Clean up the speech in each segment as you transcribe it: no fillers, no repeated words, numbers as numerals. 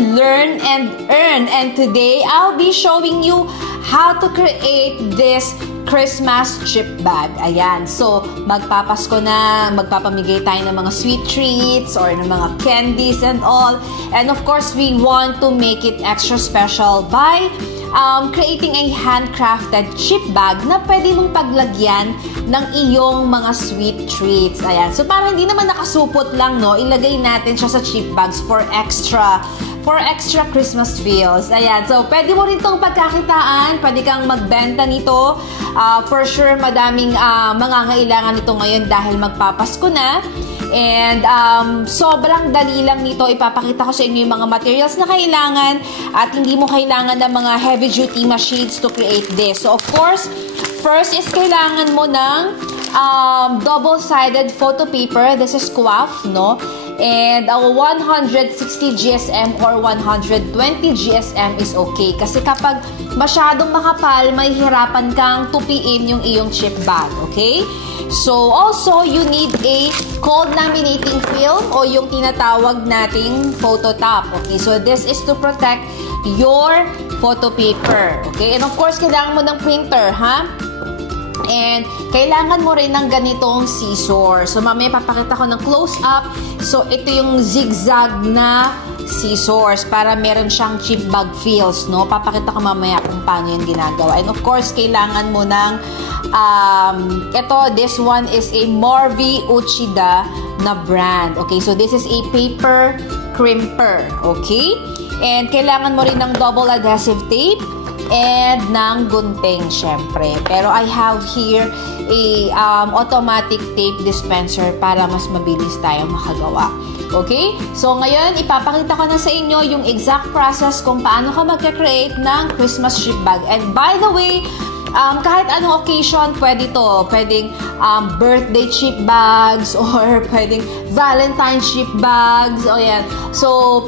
can learn and earn. And today, I'll be showing you how to create this Christmas chip bag. Ayan. So, magpapasko na, magpapamigay tayo ng mga sweet treats or ng mga candies and all. And of course, we want to make it extra special by creating a handcrafted chip bag na pwede mong paglagyan ng iyong mga sweet treats. Ayan. So, para hindi naman nakasupot lang, no, ilagay natin siya sa chip bags for extra Christmas feels. Ayan. So, pwede mo rin itong pagkakitaan. Pwede kang magbenta nito. For sure, madaming mangangailangan nito ngayon dahil magpapasko na. And sobrang dali lang nito. Ipapakita ko sa inyo yung mga materials na kailangan at hindi mo kailangan ng mga heavy-duty machines to create this. So, of course, first is kailangan mo ng double-sided photo paper. This is QAF, no? And 160 GSM or 120 GSM is okay. Kasi kapag masyadong makapal, may hirapan kang tupiin yung iyong chip bag. Okay? So, also, you need a cold laminating film o yung tinatawag nating photo top. Okay? So, this is to protect your photo paper. Okay? And of course, kailangan mo ng printer, ha? And kailangan mo rin ng ganitong scissors. So, mamaya papakita ko ng close-up. So, ito yung zigzag na scissors para meron siyang chip bag feels, no? Papakita ko mamaya kung paano yun ginagawa. And of course, kailangan mo ng this one is a Morvi Uchida na brand. Okay, so this is a paper crimper. Okay? And kailangan mo rin ng double adhesive tape and ng gunting, syempre. Pero I have here a automatic tape dispenser para mas mabilis tayong makagawa. Okay? So, ngayon, ipapakita ko na sa inyo yung exact process kung paano ka magka-create ng Christmas chip bag. And by the way, kahit anong occasion, pwede to. Pwedeng birthday chip bags or pwedeng Valentine chip bags. O yan. So,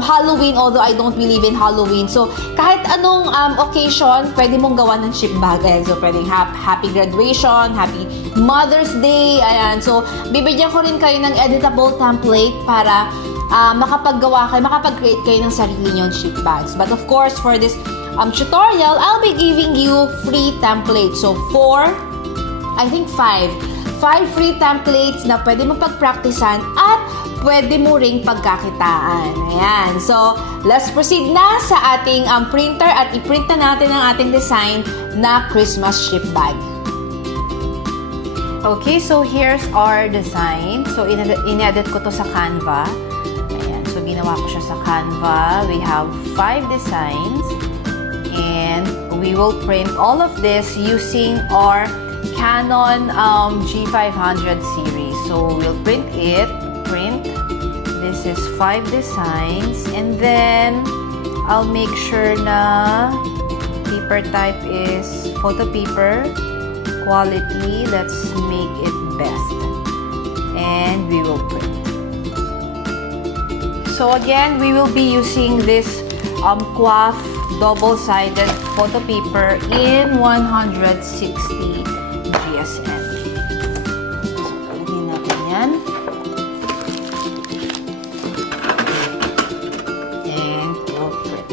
Halloween, although I don't believe in Halloween. So, kahit anong occasion, pwede mong gawa ng chip bag. Ayan. So, pwedeng happy graduation, happy Mother's Day. Ayan. So, bibigyan ko rin kayo ng editable template para makapag-create kayo ng sarili niyong chip bags. But of course, for this tutorial, I'll be giving you free templates. So, 5 free templates na pwede mo pag-practicean at pwede mo ring pagkakitaan. Ayan. So, let's proceed na sa ating printer at i-print na natin ang ating design na Christmas chip bag. Okay, so here's our design. So, in-edit ko to sa Canva. Ayan. So, ginawa ko siya sa Canva. We have 5 designs. And we will print all of this using our Canon G500 series. So, we'll print. This is 5 designs. And then, I'll make sure na paper type is photo paper. Quality, let's make it best. And we will print. So, again, we will be using this QAF double-sided photo paper in 160 GSM. So, lagyan natin yan. And we'll print.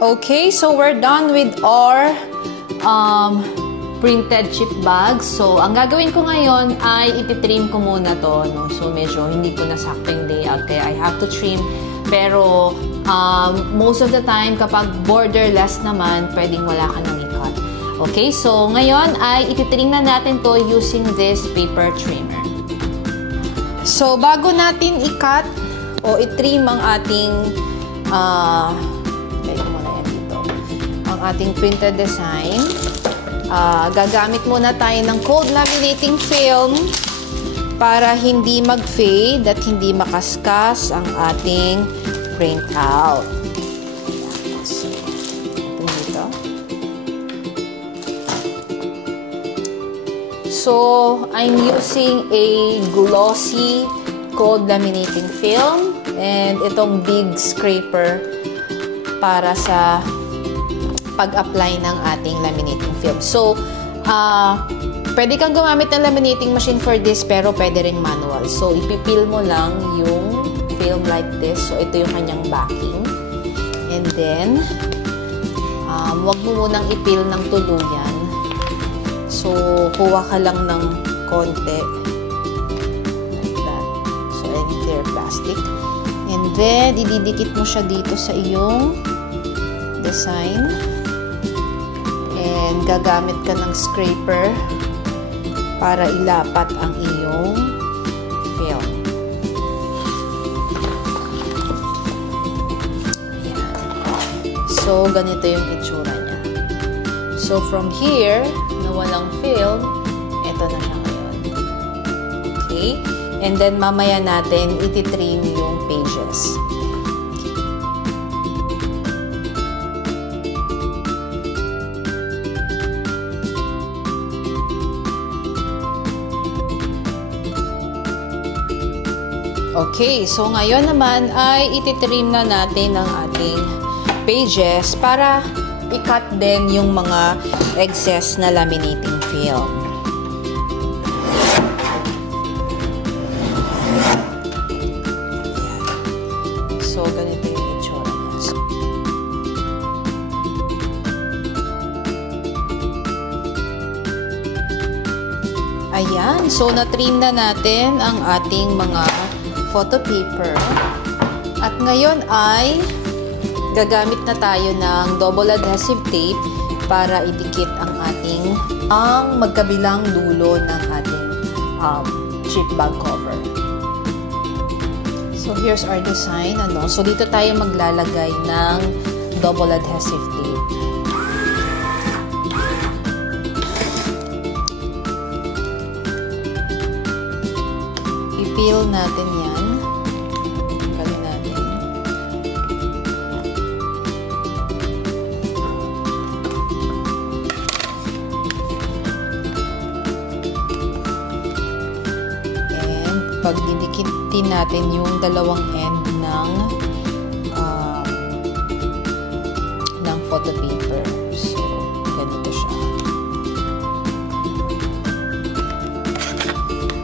Okay, so we're done with our printed chip bags. So, ang gagawin ko ngayon ay ititrim ko muna to, no? So, medyo hindi ko nasakto yung layout kaya I have to trim. Pero, most of the time, kapag borderless naman, pwedeng wala ka nang i-cut. Okay, so ngayon ay ititrim na natin to using this paper trimmer. So, bago natin i-cut o i-trim ang ating ating printed design, gagamit muna tayo ng cold laminating film para hindi mag-fade at hindi makaskas ang ating printout. So, dito. So, I'm using a glossy cold laminating film and itong big scraper para sa pag-apply ng ating laminating film. So, pwede kang gumamit ng laminating machine for this, pero pwede ring manual. So, ipipil mo lang yung film like this. So, ito yung kanyang backing. And then, wag mo munang ipil ng tuluyan. So, kuha ka lang ng konti. Like that. So, any clear plastic. And then, ididikit mo siya dito sa iyong design. And gagamit ka ng scraper para ilapat ang iyong film. Ayan. So, ganito yung itsura niya. So, from here, na walang film, ito na siya ngayon. Okay? And then, mamaya natin ititrim yung pages. Okay, so ngayon naman ay ititrim na natin ang ating pages para i-cut din yung mga excess na laminating film. So, ganito yung itsura niya. Ayan, so na-trim na natin ang ating mga photo paper. At ngayon ay gagamit na tayo ng double adhesive tape para idikit ang magkabilang dulo ng ating chip bag cover. So here's our design. So dito tayo maglalagay ng double adhesive tape. I-peel natin yan. Tanggalin natin. And pagdidikitin natin yung dalawang end ng photo paper. So, ganito siya.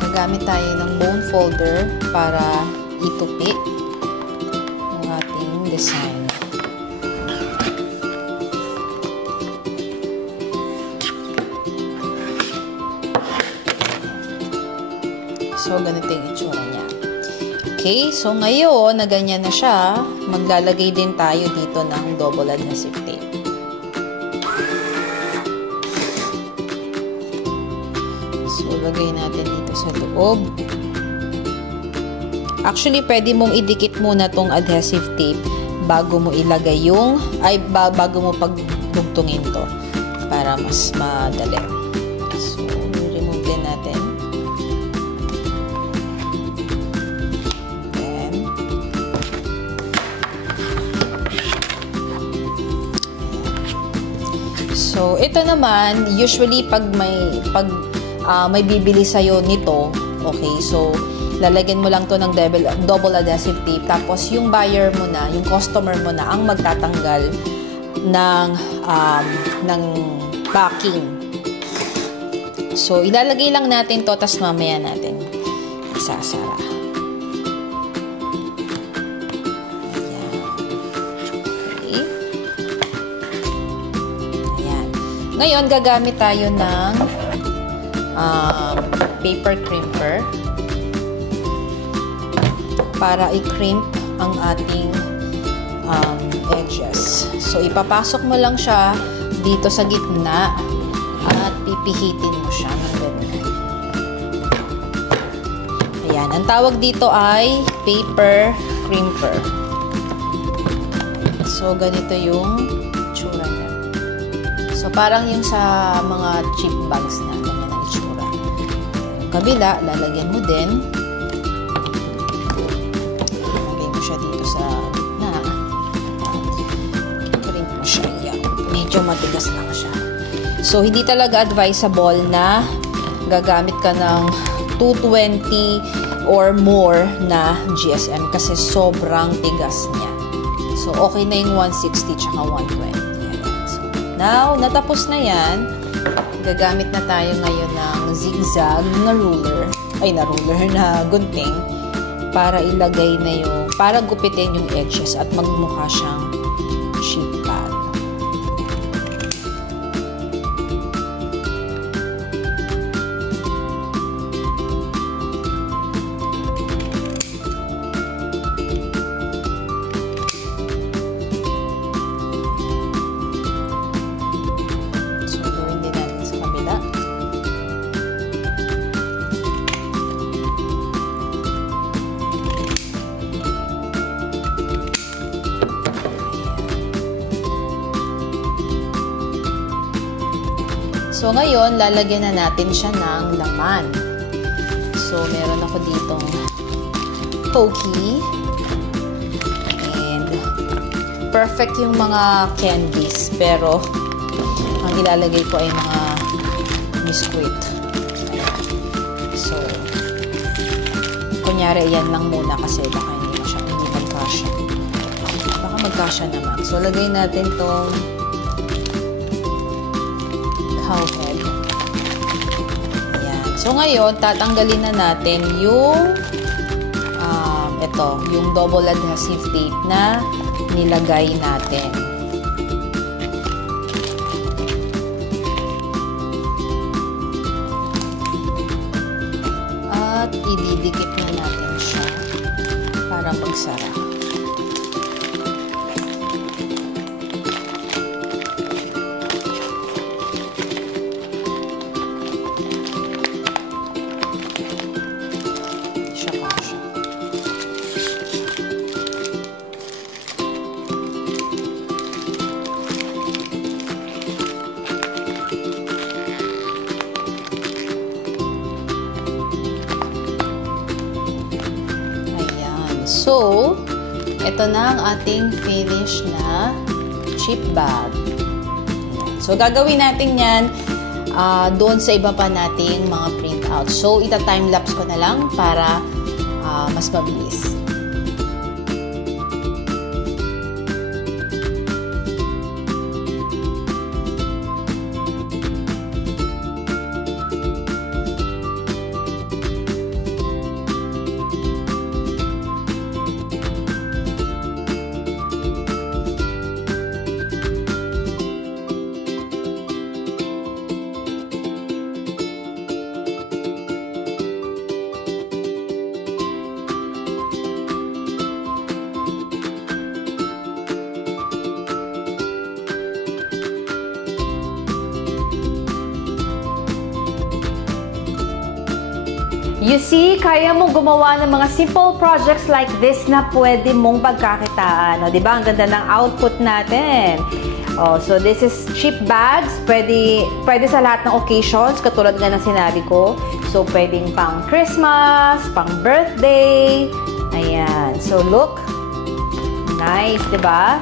Gagamit tayo ng bone folder para itupi ang ating design. So, ganito yung itsura niya. Okay, so ngayon, na ganyan na siya, maglalagay din tayo dito ng double adhesive tape. So, lagay natin dito sa loob. Actually, pwede mong idikit muna tong adhesive tape bago mo ilagay bago mo pagdugtungin to para mas madali. So, remove din natin. Then, so, ito naman, usually pag may bibili sa'yo nito, okay, so, lalagyan mo lang to ng double adhesive tape, tapos yung buyer mo na, yung customer mo na, ang magtatanggal ng backing. So, ilalagay lang natin to, tapos mamaya natin isasara. Ayan. Okay. Ayan. Ngayon, gagamit tayo ng paper crimper para i-crimp ang ating edges. So, ipapasok mo lang siya dito sa gitna at pipihitin mo siya ng ganun. Ayan. Ang tawag dito ay paper crimper. So, ganito yung itsura niya. So, parang yung sa mga chip bags na ganyan ang itsura. Yung kabila, lalagyan mo din. Lagay mo siya dito sa gitna. Crimp mo siya. Yan. Medyo matigas lang siya. So, hindi talaga advisable na gagamit ka ng 220 or more na GSM kasi sobrang tigas niya. So, okay na yung 160 tsaka 120. So, now, natapos na yan. Gagamit na tayo ngayon ng zigzag na ruler. Na gunting. Para ilagay na yung, para gupitin yung edges at magmukha siyang chip bag. So, ngayon, lalagyan na natin siya ng laman. So, meron ako ditong Pokey. And, perfect yung mga candies. Pero, ang ilalagay ko ay mga biscuit. So, kunyari, yan lang muna kasi baka hindi magkasya. Baka magkasya naman. So, lagay natin tong cowhead. Ayan. So, ngayon, tatanggalin na natin yung yung double adhesive tape na nilagay natin. At ididikit na natin siya para magsara. So, ito na ang ating finish na chip bag. Ayan. So, gagawin natin yan doon sa iba pa nating mga printout. So, ita-timelapse ko na lang para mas mabilis. You see, kaya mong gumawa ng mga simple projects like this na pwede mong pagkakitaan. O, diba? Ang ganda ng output natin. Oh, so, this is cheap bags. Pwede sa lahat ng occasions, katulad nga ng sinabi ko. So, pwedeng pang Christmas, pang birthday. Ayan. So, look. Nice, diba?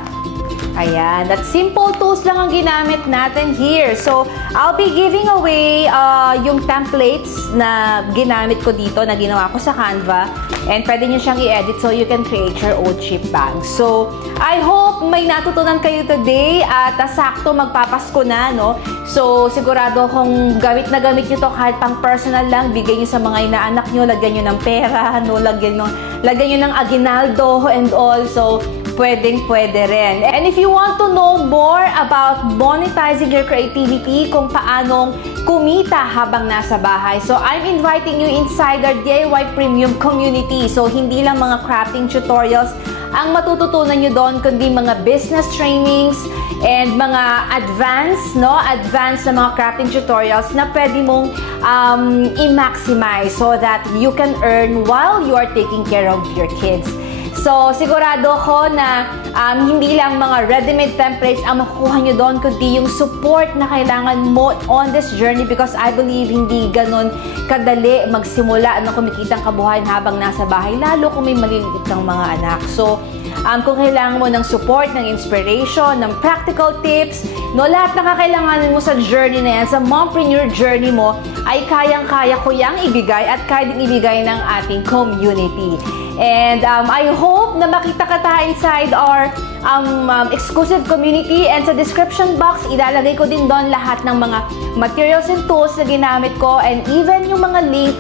Ayan, that simple tools lang ang ginamit natin here. So, I'll be giving away yung templates na ginamit ko dito, na ginawa ko sa Canva. And pwede nyo siyang i-edit so you can create your own chip bag. So, I hope may natutunan kayo today at sakto magpapasko na, no? So, sigurado kung gamit na gamit nyo to kahit pang personal lang, bigay nyo sa mga inaanak nyo, lagyan nyo ng pera, no? Lagyan nyo ng aguinaldo and all. So, pwede rin. And if you want to know more about monetizing your creativity, kung paanong kumita habang nasa bahay, so I'm inviting you inside our DIY Premium community. So, hindi lang mga crafting tutorials ang matututunan nyo doon, kundi mga business trainings and mga advanced na mga crafting tutorials na pwede mong i-maximize so that you can earn while you are taking care of your kids. So, sigurado ko na hindi lang mga ready-made templates ang makukuha nyo doon, kundi yung support na kailangan mo on this journey, because I believe hindi ganun kadali magsimula ng kumikitang kabuhayan habang nasa bahay, lalo kung may maliliit kang mga anak. So, kung kailangan mo ng support, ng inspiration, ng practical tips, no, lahat na kakailanganin mo sa journey na yan, sa mompreneur journey mo, ay kayang-kaya ko yang ibigay at kaya ding ibigay ng ating community. And I hope na makita ka tayo inside our exclusive community, and sa description box, ilalagay ko din doon lahat ng mga materials and tools na ginamit ko, and even yung mga link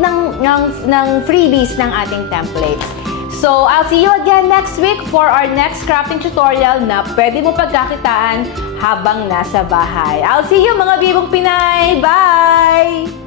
ng freebies ng ating templates. So, I'll see you again next week for our next crafting tutorial na pwede mo pagkakitaan habang nasa bahay. I'll see you mga Bibong Pinay! Bye!